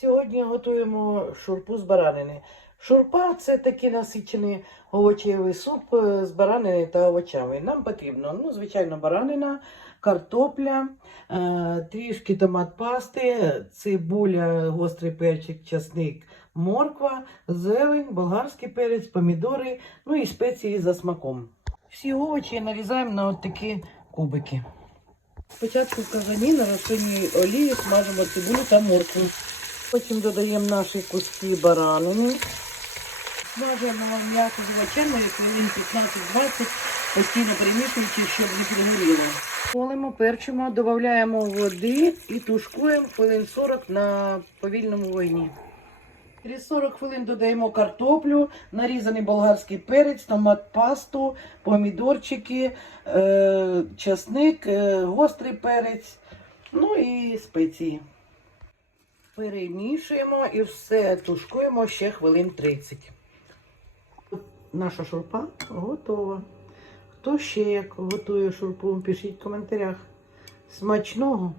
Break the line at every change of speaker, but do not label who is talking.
Сьогодні готуємо шурпу з баранини. Шурпа це такий насичений овочевий суп е, з баранини та овочами. Нам потрібно, ну, звичайно, баранина, картопля, е, трішки томат пасти, цибуля, гострий перчик, часник, морква, зелень, болгарський перець, помідори, ну і спеції за смаком. Всі овочі нарізаємо на от такі кубики. Спочатку в казані на рослинній олії смажимо цибулю та моркву. Потім додаємо наші куски баранини. Смажимо м'ясо з овочами хвилин 15-20, постійно перемішуючи, щоб не пригоріло. Солимо, перчимо, додаємо води і тушкуємо хвилин 40 на повільному вогні. Через 40 хвилин додаємо картоплю, нарізаний болгарський перець, томат пасту, помідорчики, е, часник, е, гострий перець, ну і спеції. Перемішуємо і все тушкуємо ще хвилин 30. Наша шурпа готова. Хто ще як готує шурпу, пишіть в коментарях. Смачного!